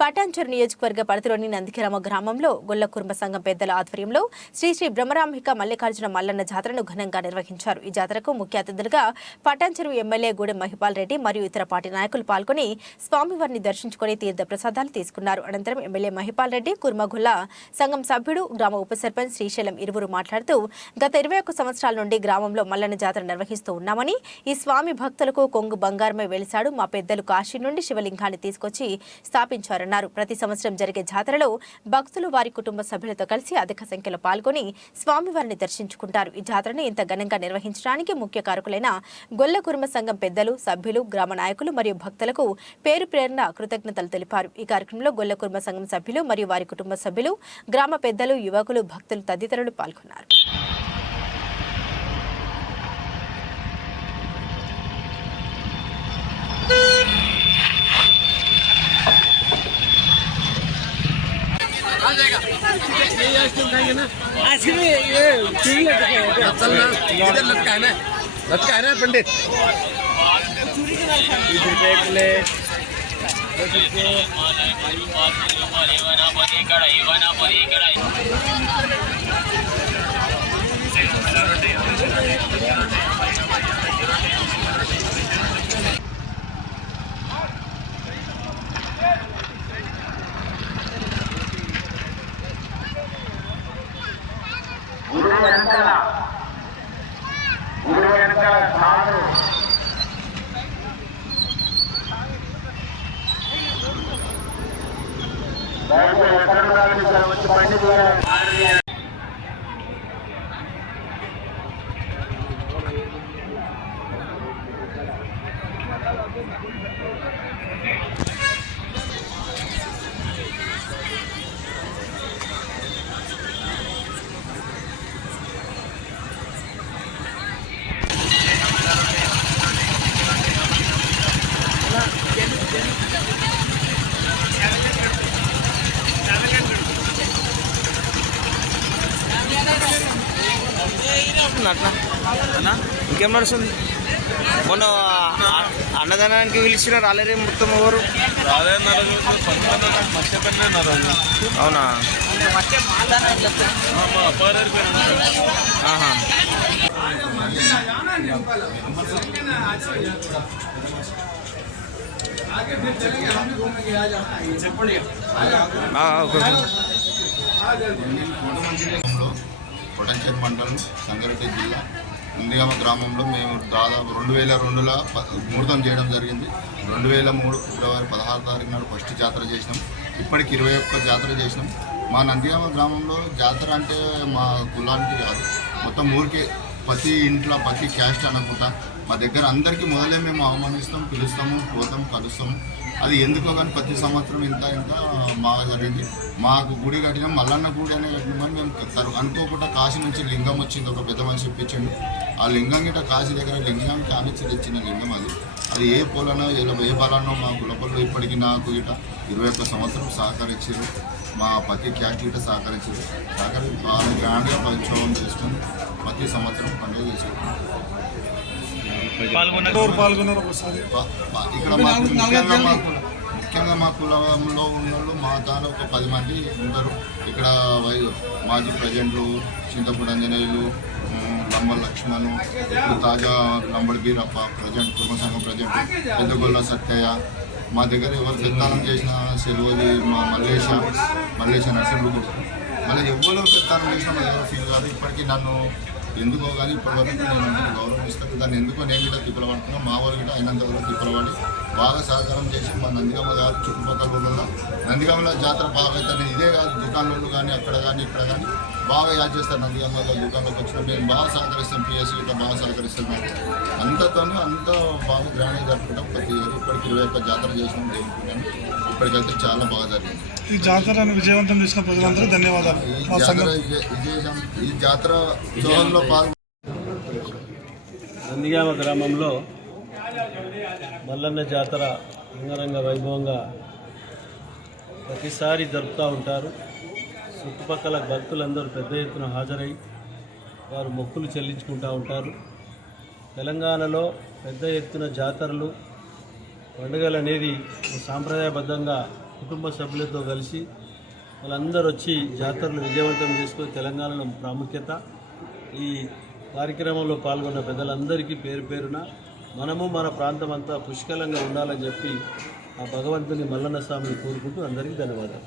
పటాన్చర్ నియోజకవర్గ పరిధిలోని నందికిరామ గ్రామంలో గొల్ల కుర్మ సంఘం పెద్దల ఆధ్వర్యంలో శ్రీ శ్రీ బ్రహ్మరాంబిక మల్లికార్జున మల్లన్న జాతరను ఘనంగా నిర్వహించారు. ఈ జాతరకు ముఖ్య అతిథులుగా పటాన్చెరు ఎమ్మెల్యే గూడెం మహిపాల్ రెడ్డి మరియు ఇతర పార్టీ నాయకులు పాల్గొని స్వామివారిని దర్శించుకుని తీర్థ ప్రసాదాలు తీసుకున్నారు. అనంతరం ఎమ్మెల్యే మహిపాల్ రెడ్డి కుర్మగుల్ల సంఘం సభ్యుడు గ్రామ ఉప సర్పంచ్ శ్రీశైలం ఇరువురు మాట్లాడుతూ గత ఇరవై ఒక్క సంవత్సరాల నుండి గ్రామంలో మల్లన్న జాతర నిర్వహిస్తూ ఉన్నామని ఈ స్వామి భక్తులకు కొంగు బంగారమే వెలిశాడు. మా పెద్దలు కాశీ నుండి శివలింగాన్ని తీసుకొచ్చి స్థాపించారన్నారు ప్రతి సంవత్సరం జరిగే జాతరలో భక్తులు వారి కుటుంబ సభ్యులతో కలిసి అధిక సంఖ్యలో పాల్గొని స్వామివారిని దర్శించుకుంటారు. ఈ జాతరను ఇంత ఘనంగా నిర్వహించడానికి ముఖ్య కారకులైన గొల్ల కుర్మ సంఘం పెద్దలు సభ్యులు గ్రామ నాయకులు మరియు భక్తులకు పేరు ప్రేరణ కృతజ్ఞతలు తెలిపారు. ఈ కార్యక్రమంలో గొల్ల కుర్మ సంఘం సభ్యులు మరియు వారి కుటుంబ సభ్యులు గ్రామ పెద్దలు యువకులు భక్తులు తదితరులు పాల్గొన్నారు. आइसक्रीम ना आइसक्रीम लटका है ना। लटका है ना। पंडित कढ़ाई बना पूरी कढ़ाई వచ్చి అట్లా. ఇంకేం నడుస్తుంది? మొన్న అన్నదానానికి పిలిచిన రాలేరే మొత్తం ఎవరు అవునా? ఆహా. కొటంచేరు మండలం సంగారెడ్డి జిల్లా. నందిగామ గ్రామంలో మేము దాదాపు రెండు వేల రెండులో ముహూర్తం చేయడం జరిగింది. రెండు వేల మూడు ఫిబ్రవరి పదహారు తారీఖు నాడు ఫస్ట్ జాతర చేసినాం. ఇప్పటికి ఇరవై ఒక్క జాతర చేసినాం. మా నందిగామ గ్రామంలో జాతర అంటే మా కులానికి కాదు. మొత్తం ఊరికే ప్రతి ఇంట్లో ప్రతి క్యాస్ట్ అనుకుంటా. మా దగ్గర అందరికీ మొదలే మేము అవమానిస్తాం పిలుస్తాము పోతాం కలుస్తాము. అది ఎందుకో కానీ ప్రతి సంవత్సరం ఇంత ఇంత బాగా జరిగింది. మాకు గుడి కట్టినాం మల్లన్న గుడి అనే కట్టినామని మేము తరు అనుకోకుండా కాశీ నుంచి లింగం వచ్చింది ఒక పెద్ద మనిషి ఇప్పించండు. ఆ లింగం గిట్ట కాశీ దగ్గర లింగం కానిచ్చి తెచ్చిన లింగం అది. అది ఏ పొలనో ఎలా ఏ బలానో మా కులపల్లో ఇప్పటికీ నాకు గిట ఇరవై ఒక్క సంవత్సరం సహకరించారు మా ప్రతి క్యాస్ట్ గిట సహకరించారు సహకరించి బాగా గ్రాండ్గా పరిచయం చేసుకుని ప్రతి సంవత్సరం పండుగ చేసుకుంటాం. పాల్గొన్నారు. ఒకసారి? ఇక్కడ ముఖ్యంగా మా కుల- ముఖ్యంగా మా కులంలో ఉన్న వాళ్ళు మా తాను ఒక పది మంది ఉంటారు. ఇక్కడ మాజీ ప్రజెంట్లు చింతపూడి అంజనేయులు లంబ లక్ష్మణు ఇప్పుడు తాజా లంబడి బీరప్ప ప్రజెంట్ కుటుంబ సంఘం ప్రజెంట్ పెద్దగొల్ల సత్యయ్య. మా దగ్గర ఎవరు పెత్తానం చేసిన సెలవుది మా మల్లేశ మల్లేశ నరసింహుడు. మళ్ళీ ఎవరో పెత్తానం చేసినా మా దగ్గర ఫీల్ కాదు. ఇప్పటికీ నన్ను ఎందుకో కానీ ఇప్పటివరకు నేను అందరికీ దాన్ని ఎందుకో నేను కూడా తిప్పలబడుతున్నాను మా వాళ్ళు కూడా అయినంత వరకు తిప్పలబడి బాగా సహకారం చేసి మా నందిగామ గారు చుట్టుపక్కల ఉన్న నందిగామలో జాతర బాగా అయితే ఇదే కాదు దుకాణంలో కానీ అక్కడ కానీ ఇక్కడ కానీ బాగా యాడ్ చేస్తారు నందిగామలో దుకాణంలోకి వచ్చిన మేము బాగా సహకరిస్తాం పిఎస్సీ కూడా బాగా సహకరిస్తాం మాకు అంతతోనే అంత బాగా గ్రాండ్గా జరుపుకుంటాం. ప్రతి ఇయర్ ఇప్పటికి ఇరవై ఒక్క జాతర చేసినాం జరుపుకుంటాం. ఇప్పటికైతే చాలా బాగా జరిగింది. ఈ జాతరను విజయవంతం చేసిన ప్రజలందరూ ధన్యవాదాలు. ఈ జాతర ఈ జాతర పాల్గొ నందిగామ గ్రామంలో మల్లన్న జాతర అంగరంగ వైభవంగా ప్రతిసారి జరుపుతూ ఉంటారు. చుట్టుపక్కల భక్తులందరూ పెద్ద ఎత్తున హాజరై వారు మొక్కులు చెల్లించుకుంటూ ఉంటారు. తెలంగాణలో పెద్ద ఎత్తున జాతరలు పండుగలు అనేది సాంప్రదాయబద్ధంగా కుటుంబ సభ్యులతో కలిసి వాళ్ళందరూ వచ్చి జాతరలు విజయవంతం చేసుకొని తెలంగాణలో ప్రాముఖ్యత ఈ కార్యక్రమంలో పాల్గొన్న పెద్దలందరికీ పేరు పేరున మనము మన ప్రాంతం అంతా పుష్కలంగా ఉండాలని చెప్పి ఆ భగవంతుని మల్లన్న స్వామిని కోరుకుంటూ అందరికీ ధన్యవాదాలు.